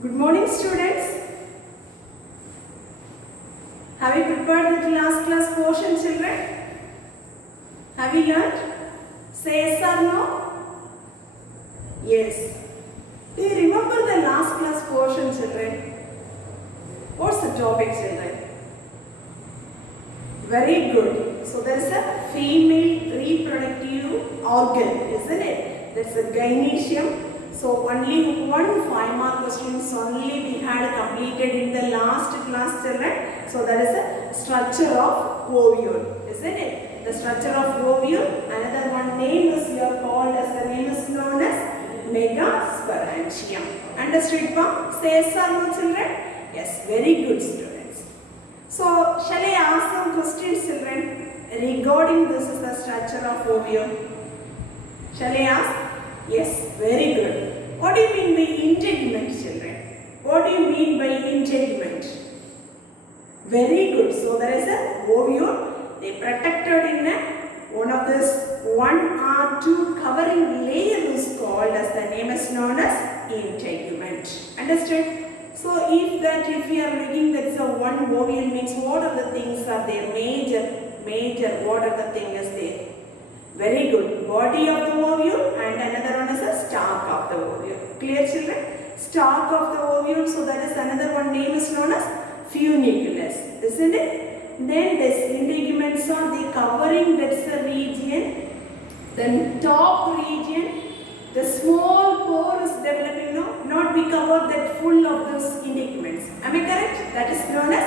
Good morning, students. Have you prepared the last class portion, children? Have you learned? Say yes or no? Yes. Do you remember the last class portion, children? What's the topic, children? Very good. So there is a female reproductive organ, isn't it? That's a gynecium. So only 5-mark questions only we had completed in the last class, children. So that is a structure of ovule, isn't it? The structure of ovule. Another one name is here called as the name is known as megasporangium. Understood, ma'am? Say yes or no, children? Yes, very good, students. So shall I ask some questions, children, regarding this is the structure of ovule? Shall I ask? Yes, very good. What do you mean by integument, children? What do you mean by integument? Very good. So there is a ovule. They protected in one of this 1 or 2 covering layer is called as the name is known as integument. Understood? So if you are looking that's a one ovule means what are the things are there? Major what are the things is there? Very good. Body of the ovule and another one is a stalk of the ovule. Clear, children? Stalk of the ovule. So that is another one name is known as funiculus. Isn't it? Then this integuments are the covering that's the region. Then top region. The small pore is developing now. Not be covered that full of those integuments. Am I correct? That is known as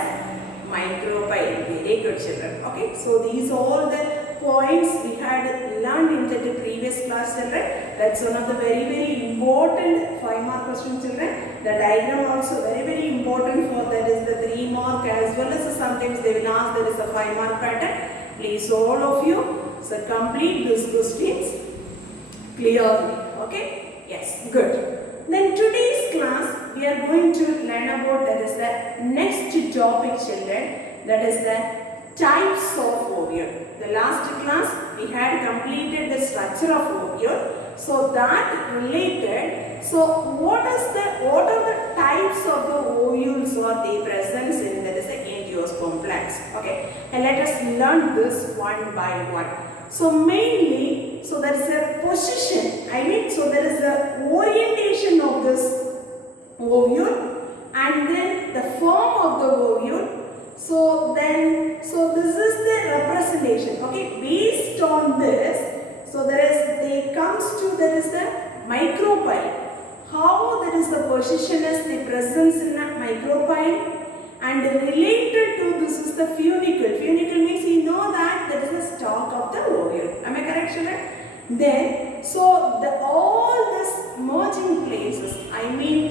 micropyle. Very good, children. Okay. So these all the points we had learned in the previous class, children. That's one of the very important 5-mark question, children. The diagram also very important for that is the 3-mark as well as sometimes they will ask there is a 5-mark pattern. Please all of you so complete these questions clearly. Okay? Yes, good. Then today's class we are going to learn about that is the next topic, children. That is the types of ovule. The last class we had completed the structure of ovule. So that related. So what are the types of the ovules or the presence in that is the angiosperm glands. Okay. And let us learn this one by one. So mainly, so there is a position. So there is a orientation of this ovule and then the form of the ovule. So this is the representation. Okay, based on this, so there is the micropyle. How there is the position as the presence in a micropyle and related to this is the funicle. Funicle means you know that there is a stalk of the ovule. Am I correct, children? Then all this merging places.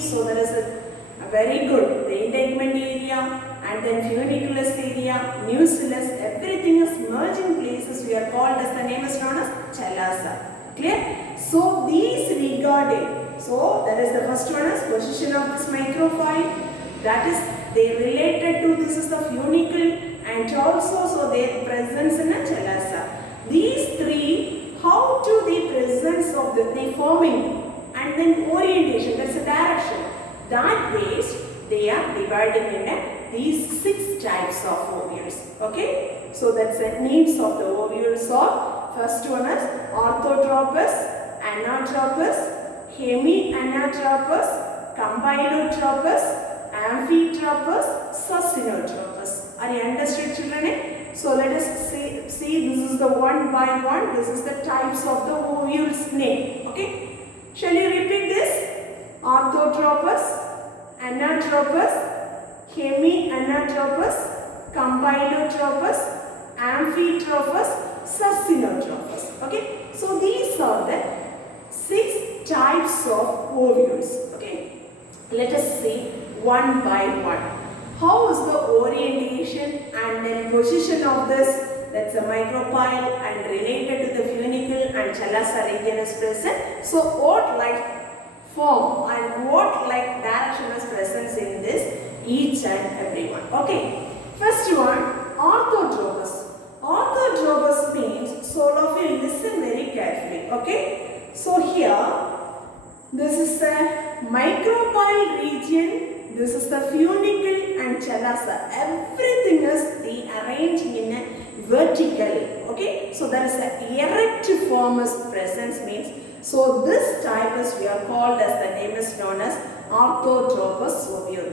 So there is a very good the integument area. And then funiculus area, nucellus, everything is merging places. We are called as the name is known as chalaza. Clear? So these regarding. So that is the first one is position of this micropyle. That is they related to this is the funicle and also so their presence in a chalaza. These three, how to the presence of the forming and then orientation. That's a direction. That based they are divided in these 6 types of ovules. Okay, so that's the names of the ovules are first one is orthotropous, anatropous, hemianatropous, compylotropous, amphitropous, succinotropous. Are you understood, children? So let us see this is the one by one. This is the types of the ovules name. Okay, shall you repeat this? Orthotropous, anatropous, hemianatropous, compylotropous, amphitropous, succinotropous. Okay, so these are the 6 types of ovules. Okay, let us see one by one. How is the orientation and then position of this? That's a micropyle and related to the funicle and chalaza region is present. So what like form and what like direction is present in this each and every one. Okay, first one orthotropous. Orthotropous means, so all of you listen very carefully. Okay, so here this is a micropyle micropyle region, this is the funicle and chalaza. Everything is the arranging in a vertical. Okay, so there is a erectiformis presence means. So this type is we are called as the name is known as orthotropous ovule.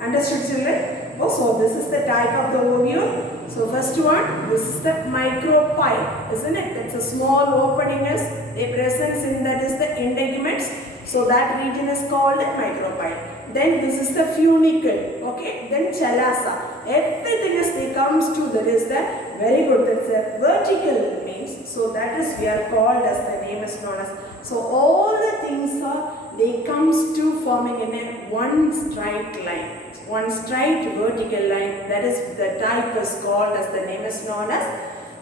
Understood, children? Oh, so this is the type of the ovule. So first one, this is the micropyle, isn't it? It's a small opening is a presence in that is the integuments. So that region is called a micropyle. Then this is the funicle. Okay. Then chalaza. Everything is they comes to that is the very good. That's a vertical means. So that is we are called as the name is known as. So all the things are they comes to forming in a one straight line. One straight vertical line, that is the type is called as the name is known as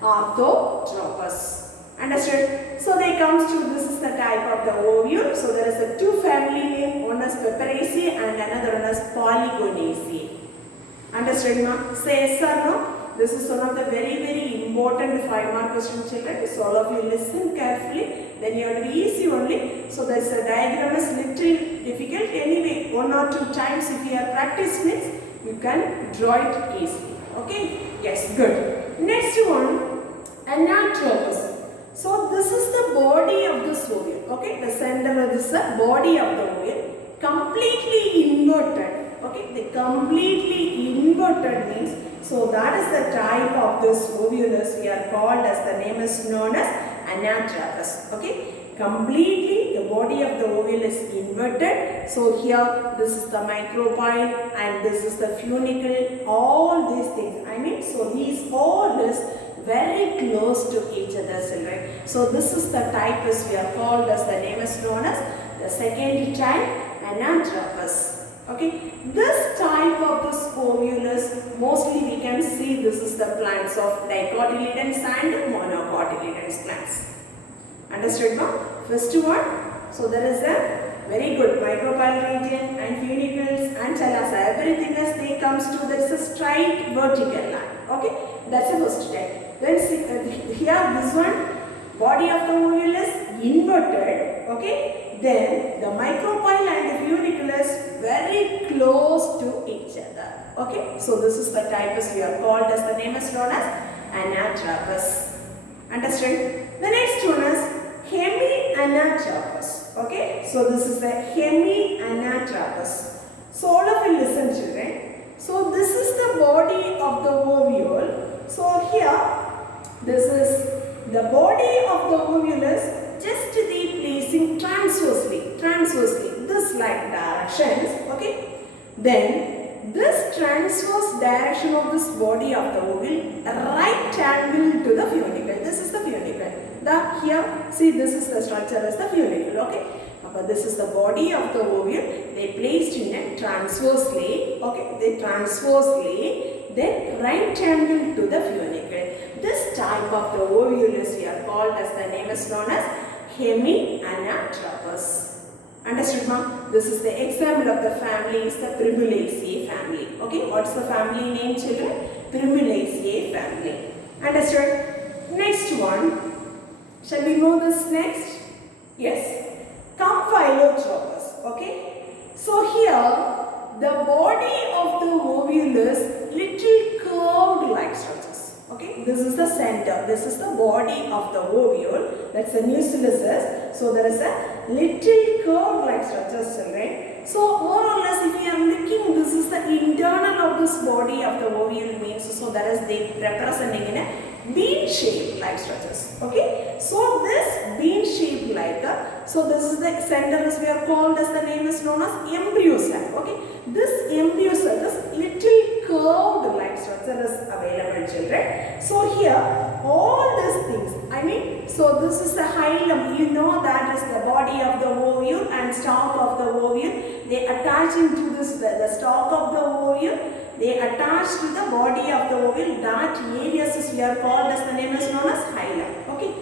orthotropous. Understood? So they comes to this is the type of the ovule. So there is a two family name, one is Peperaceae and another one is Polygonaceae. Understood, ma? Say yes or no? This is one of the very important 5-mark question, children. So all of you listen carefully. Then you have to be easy only. So there's a diagram is little difficult. Anyway, 1 or 2 times if you have practiced means you can draw it easily. Okay? Yes, good. Next one, anatropous. So this is the body of the ovule. Okay? The center of this body of the ovule. Completely inverted. Okay? The completely inverted means, so that is the type of this ovulus we are called as the name is known as anatropous. Okay, completely the body of the ovule is inverted. So here this is the micropyle and this is the funicle. All these things, I mean, so these all is very close to each other, children. So this is the type is we are called as the name is known as the second type anatropous. Okay, this type of this ovulus mostly we can see this is the plants of dicotyledons and monocotyledons plants. Understood, no? First one, so there is a very good micropyle region and funicles and chalaza. Everything as they comes to there is a straight vertical line. Okay, that's the first type. Then see, here this one body of the ovule is inverted. Okay. Then the micropyle and the funicle is very close to each other. Okay, so this is the type as we are called as the name is known as anatropous. Understood? The next one is hemianatropous. Okay, so this is the hemianatropous. So all of you listen, children. So this is the body of the ovule. So here this is the body of the ovule is just the placing transversely, this like directions. Okay, then this transverse direction of this body of the ovule, right angle to the funicle. This is the funicle. The here, see, this is the structure as the funicle. Okay, but this is the body of the ovule. They placed in it transversely. Okay, they transversely, then right angle to the funicle. This type of the ovulus we are called as the name is known as hemianatropous. Understood, ma'am? This is the example of the family is the Primulaceae family. Okay, what's the family name, children? Primulaceae family. Understood? Next one. Shall we move this next? Yes. Compylotropous. Okay. So here the body of the ovule is little curved like structures. Okay, this is the center. This is the body of the ovule. That's the nucleus. So there is a little curved like structures, children. So more or less, if you are looking, this is the internal of this body of the ovule means. So that is they representing in a bean shape like structures. Okay, so this bean shape like so this is the center is we are called as the name is known as embryo sac. Okay, this embryo sac is little curved like structure is available, children. So here all these things, I mean, so this is the hilum. You know that is the body of the ovule and stalk of the ovule. They attach into this the stalk of the ovule. They attach to the body of the ovule. That areas is we are called as the name is known as hilum. Okay.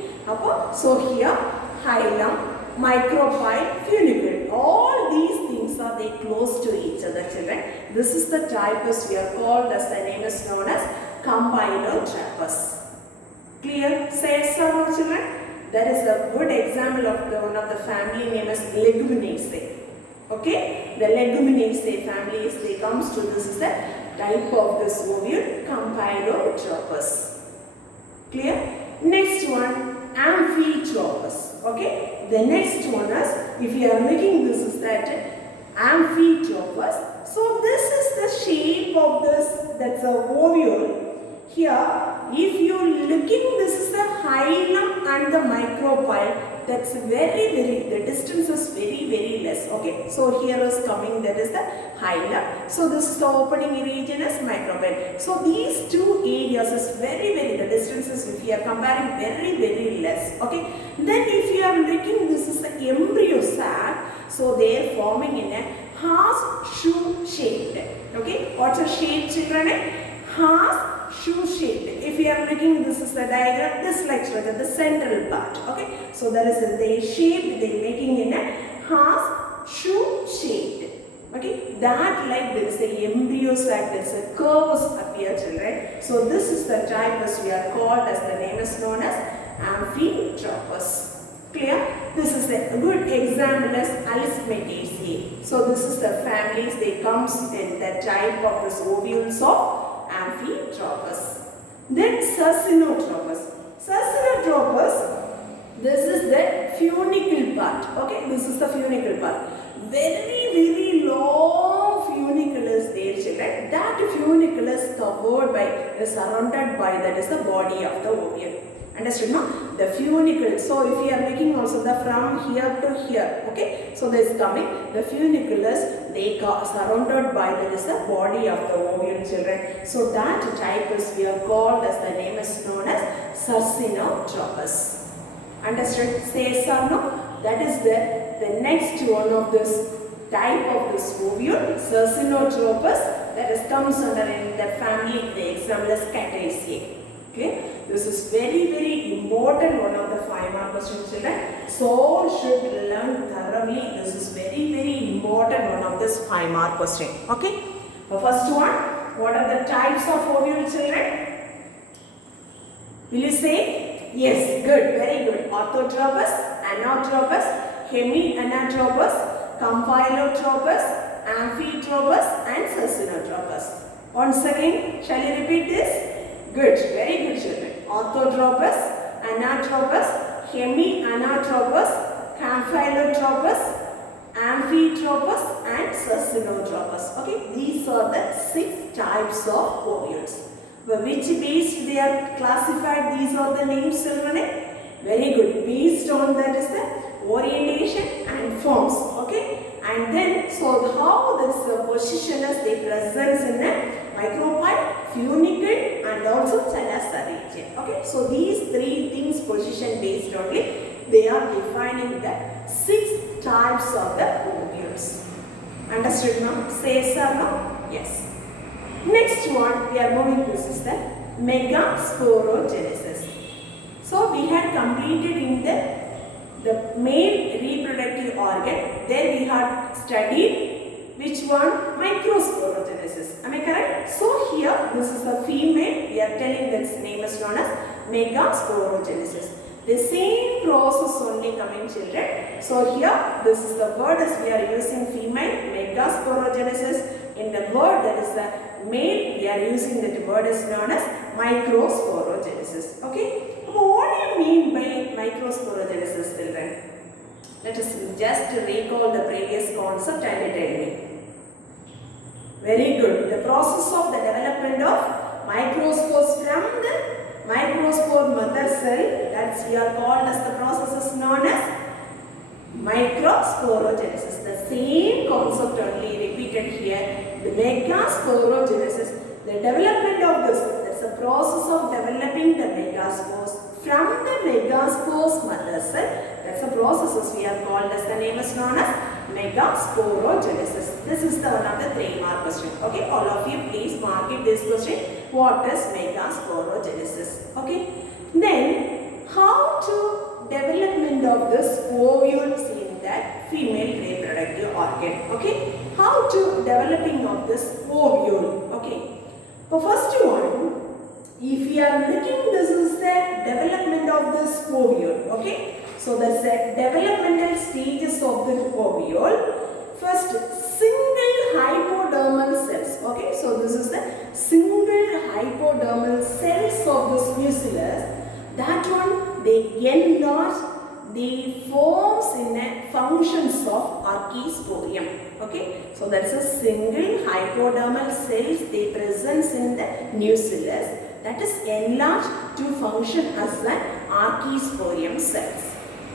So here hilum, micropyle, funicle. All these things are they close to each other, children. This is the type as we are called as the name is known as compylotropous. Clear? Say yes or no, children? That is a good example of the one of the family name is Leguminaceae. Okay, the Leguminaceae family is they comes to this is the type of this ovule, Campylotropous. Clear? Next one, Amphitropous. Okay, the next one is, if you are looking, this is that Amphitropous. So this is the shape of this, that's a ovule. Here, if you looking, this is the hilum and the micropyle. That's very, the distance is very less. Okay, so here is coming, that is the hilum. So this is the opening region is micropyle. So these two areas is very, the distance is, if you are comparing, very less. Okay, then if you are looking, this is the embryo sac. So they are forming in a horseshoe shaped. Okay, what's a shape, children? Horseshoe shaped. If you are looking, this is the diagram, this lecture, the central part. Okay, so that is the shape they making in a horseshoe shaped. Okay, that like there is a embryo sac, there is a curves appear, children. So this is the type as we are called, as the name is known as Amphitropous. Clear? This is a good example as Alismataceae. So this is the families, they comes in the type of this ovules of Amphitropous. Then Succinotropous. Succinotropous, this is the funicle part. Okay, this is the funicle part. Very long funicle is there, children. That funicle is covered by, is surrounded by, that is the body of the ovule. Understood, no? The funicle. So if you are making also the from here to here, okay? So this coming, the funicle is, they are surrounded by, that is the body of the ovule, children. So that type is, we are called, as the name is known as Succinotropous. Understood? Say yes or no? That is the next one of this type of this ovule, Succinotropous, that is comes under in the family, the example is Cataceae. Okay, this is very important, one of the 5 mark questions, children. So should learn thoroughly. This is very important, one of this 5 mark question. Okay, the first one, what are the types of ovule, children? Will you say? Yes, good, very good. Orthotropous, Anatropous, Hemianatropous, Campylotropous, Amphitropous and Succinotropous. Once again, shall you repeat this? Good, very good, children. Orthotropous, Anatropous, Hemianatropous, Campylotropous, Amphitropous and Succinotropous. Okay, these are the 6 types of ovules. But which based they are classified, these are the names, children? Very good. Based on that is the orientation and forms. Okay, and then so how this position is, they presents in a micropyle, funicle and also chalaza region. Okay, so these 3 things position based only, they are defining the 6 types of the ovules. Understood now? Say yes or no? Yes. Next one we are moving, this is the megasporogenesis. So we had completed in the male reproductive organ. There we had studied which one? Microsporogenesis. Am I correct? So here this is a female. We are telling that its name is known as megasporogenesis. The same process only coming, children. So here this is the word as we are using female, megasporogenesis. In the word that is the male, we are using that word is known as microsporogenesis. Okay. What do you mean by microsporogenesis, children? Let us just recall the previous concept and tell me. Very good. The process of the development of microspores from the microspore mother cell, that's we are called as the process is known as microsporogenesis. The same concept only repeated here. The megasporogenesis, the development of this, that's the process of developing the megaspores from the megaspores mother cell. That's the processes we are called as, the name is known as megasporogenesis. This is the one of the 3 mark question. Okay, all of you please mark it this question. What is megasporogenesis? Okay. Then how to development of this ovules in that female reproductive organ. Okay. How to developing of this ovule. Okay. The first one, if you are looking, this is the development of this ovule. Okay. So that's the developmental stages of the ovule. first single hypodermal cells. Okay, so this is the single hypodermal cells of this nucleus. That one they enlarge, they forms in a functions of archisporium. Okay, so that's a single hypodermal cells they presence in the nucleus, that is enlarged to function as an archisporium cells.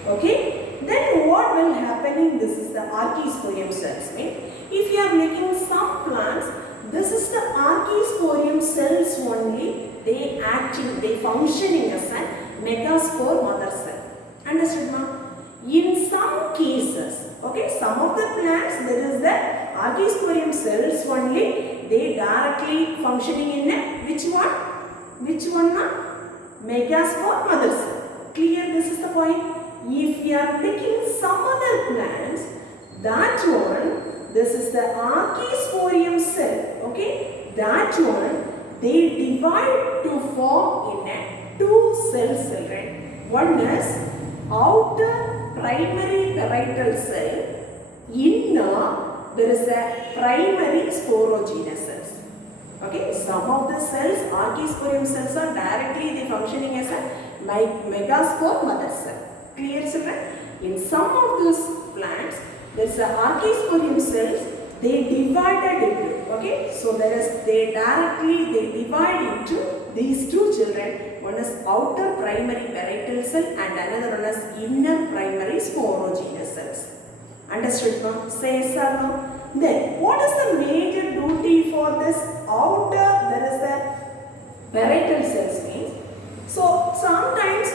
Okay, then what will happening? This is the archisporium cells. If you are making some plants, this is the archisporium cells only. They acting, they functioning as a megaspore mother cell. Understood, ma? In some cases, okay, some of the plants there is the archisporium cells only. They directly functioning in a which one? Which one, ma? Megaspore mother cell. Clear? This is the point. If we are taking some other plants, that one, this is the archisporium cell. Okay, that one they divide to form in a two cells, children. One is outer primary parietal cell. Inner there is a primary sporogenous cells. Okay, some of the cells, archisporium cells, are directly they functioning as a megaspore mother cell. Clear, children? In some of those plants, there is a archisporium cells. They divided into. Okay, so there is they divide into these two children. One is outer primary parietal cell and another one is inner primary sporogenous cells. Understood, no? Say yes or no? Then what is the major duty for this outer? There is the parietal cells means. So sometimes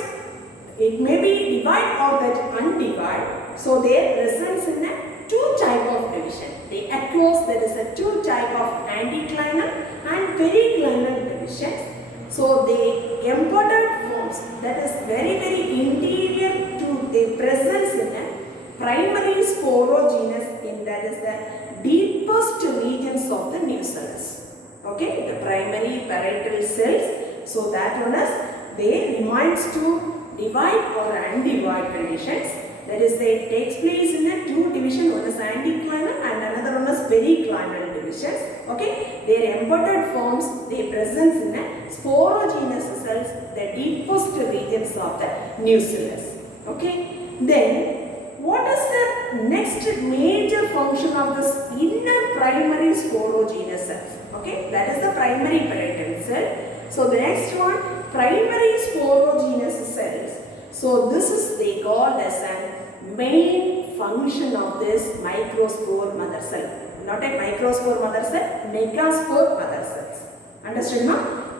it may be divide or that undivide. So they presence in a two type of division. They across there is a two type of anticlinal and periclinal divisions. So they embodied forms, that is very interior to the presence in a primary sporogenous, in that is the deepest regions of the nucleus. Okay, the primary parietal cells. So that one is they remains to divide or undivide conditions. That is, it takes place in a two division. One is anticlinal and another one is periclinal divisions. Okay, their embodied forms they presence in a sporogenous cells, the deepest regions of the nucleus. Okay, then what is the next major function of this inner primary sporogenous cells? Okay, that is the primary parietal cell. So the next one, primary sporogenous cells. So this is they called as a main function of this microspore mother cell. Not a microspore mother cell, megaspore mother cells. Understood, no?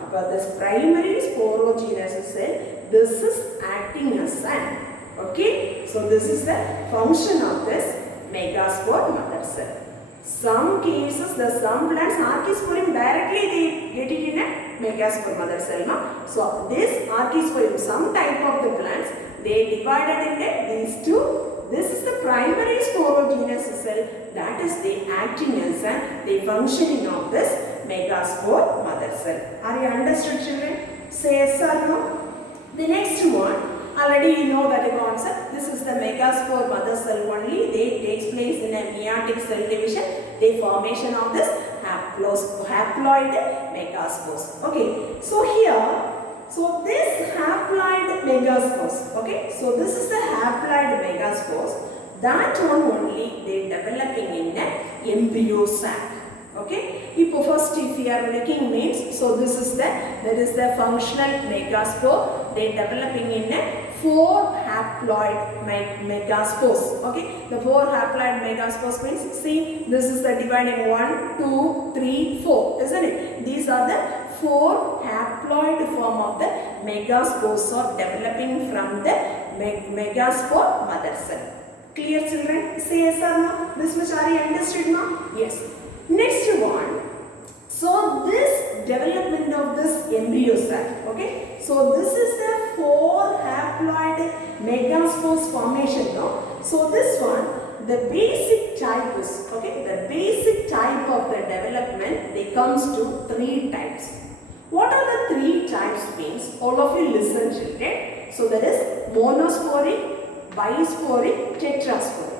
About this primary sporogenous cell, this is acting as an. Okay, so this is the function of this megaspore mother cell. Some cases, the some plants archisporium directly they get it in a megaspore mother cell. No? So this archisporium, some type of the plants, they divided into these two. This is the primary sporogenous cell, that is they acting as a, they functioning of this megaspore mother cell. Are you understood, children? Say yes or no? The next one, already you know that concept. This is the megaspore mother cell only. They takes place in a meiotic cell division. The formation of this haploid megaspores. Okay, so here, so this haploid megaspores. Okay, so this is the haploid megaspores. That one only they developing in a embryo sac. Okay, first if we are looking means, so this is the, that is the functional megaspore. They developing in a 4 haploid megaspores. Okay, the 4 haploid megaspores means, see, this is the dividing 1, 2, 3, 4, isn't it? These are the 4 haploid form of the megaspores are developing from the megaspore mother cell. Clear, children? Say yes or no? This much are you understood now? Yes. Next one. So this development of this embryo sac. Okay. So this is the 4 haploid megaspores formation. No? So this one, the basic type is, okay, the basic type of the development, they comes to 3 types. What are the 3 types means? All of you listen, children. So there is monosporic, bisporic, tetrasporic.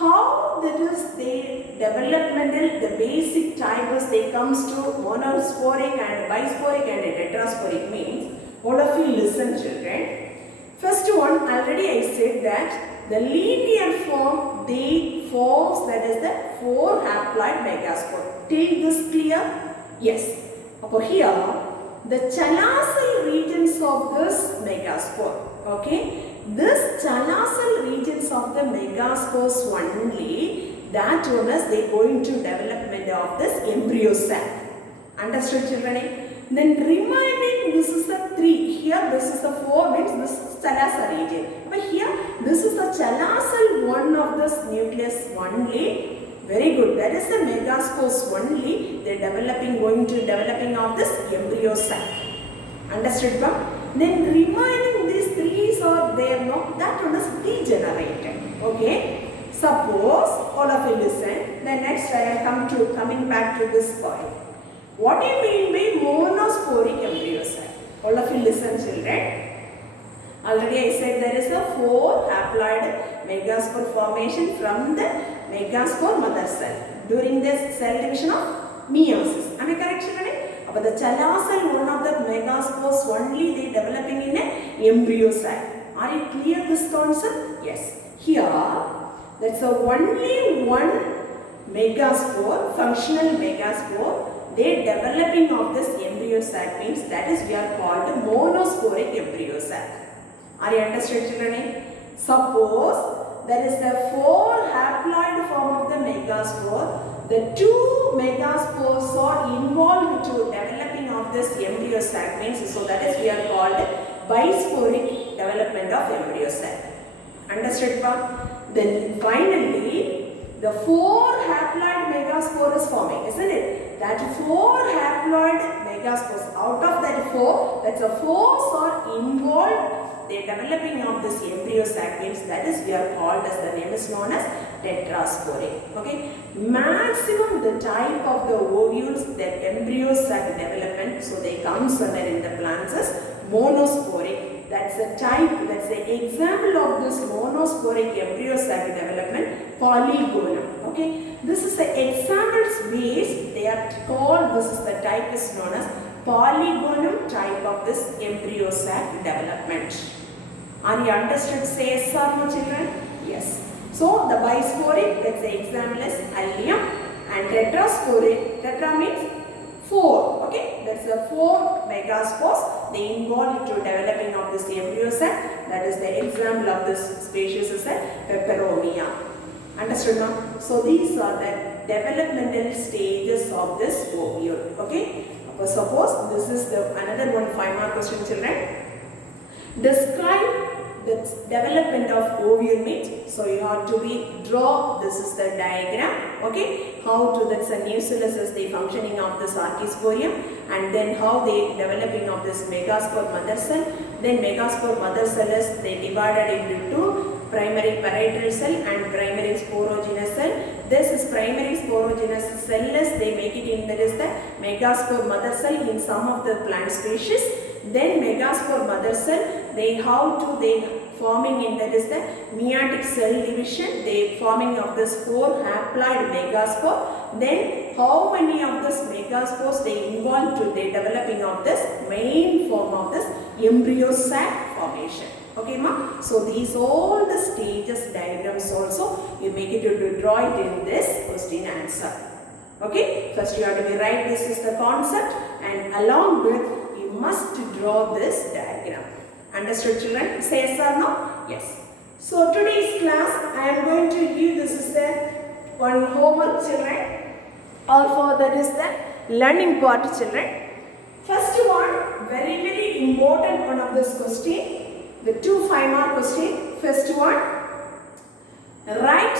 how that is the developmental, the basic type is they comes to monosporic and bisporic and tetrasporic means, all of you listen children. First one, already I said that the linear form they forms, that is the 4 haploid megaspore. Till this clear? Yes. Over here, the chalazal regions of this megaspore, okay? This chalazal regions of the megaspores only, that one is they going to development of this embryo sac. Understood children? Then remaining, this is the 3. Here this is the 4 means this is chalazal region. But here this is the chalazal one of this nucleus only. Very good. That is the megaspores only. They are going to developing of this embryo sac. Understood? Then remaining these 3 are there, no? That one is degenerated. Okay. Suppose all of you listen. Then next I am coming back to this point. What do you mean by monosporic embryo sac? All of you listen children. Already I said there is a 4 haploid megaspore formation from the megaspore mother cell during the cell division of meiosis. Am I correct children? But the chalazal one of the megaspores only they developing in a embryo sac. Are you clear this concept? Yes. Here that's a only one megaspore, functional megaspore. They developing of this embryo sac means that is we are called monosporic embryo sac. Are you understood children? Suppose there is a 4 haploid form of the megaspore. The 2 megaspores are involved to developing of this embryo sac means, so that is we are called bisporic development of embryo sac. Understood? Then finally the 4 haploid megaspore is forming, isn't it? That 4 haploid megaspores, out of that 4, that's a 4 are involved. They are developing of this embryo sac means that is we are called as, the name is known as tetrasporic. Okay. Maximum the type of the ovules, the embryo sac development, so they comes under in the plants as monosporic. That's a type, that's the example of this monosporic embryo sac development, polygonum. Okay. This is the examples based, they are called, this is the type is known as polygonum type of this embryo sac development. Are you understood? Say yes or no children? Yes. So the bisporic, that's the example is allium, and tetrasporic, tetra means 4. Okay, that's the 4 megaspores. They involved to developing of this embryo sac. That is the example of this species is a peperomia. Understood now? So these are the developmental stages of this ovule. Okay. Suppose this is the another 5 mark question children. Describe the development of ovule means. So you have to draw. This is the diagram. Okay, how to that's a nucellus is the functioning of this archisporium, and then how they developing of this megaspore mother cell. Then megaspore mother cell is they divided into 2. Primary parietal cell and primary sporogenous cell. This is primary sporogenous cell is they make it in, that is the megaspore mother cell in some of the plant species. Then megaspore mother cell, they forming in, that is the meiotic cell division. They forming of this 4 haploid megaspore. Then how many of this megaspores they involved to the developing of this main form of this embryo sac formation. Okay ma? So these all the stages diagrams also you make it to draw it in this question answer. Okay, first you have to write this is the concept, and along with you must draw this diagram. Understood children? Say yes or no? Yes. So today's class I am going to give, this is the one homework children, or for that is the learning part children. First one, very important one of this question. The 2 5 mark question. First one, write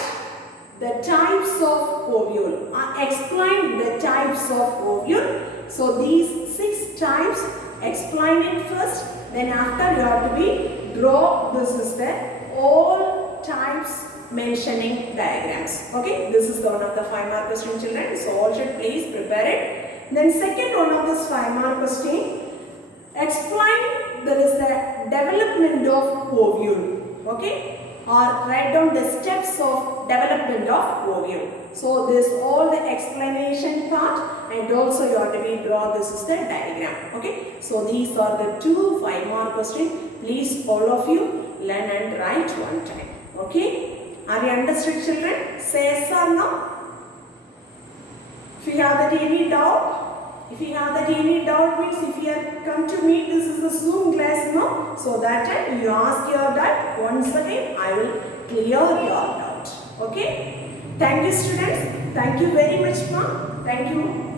the types of ovule. Explain the types of ovule. So these 6 types, explain it first. Then after you have to draw. This is the all types mentioning diagrams. Okay, this is the one of the 5 mark question children. So all should please prepare it. Then second one of this 5 mark question. Explain there is the development of ovule. Okay, or write down the steps of development of OVO. So this all the explanation part, and also you have to be draw this is the diagram. Okay. So these are the 2 5-mark questions. Please all of you learn and write one time. Okay. Are you understood, children? Say yes or no. If you have that any doubt, means if you have come to meet, this is a Zoom class, no? So that time you ask your doubt, once again I will clear your doubt. Okay? Thank you, students. Thank you very much, ma'am. Thank you.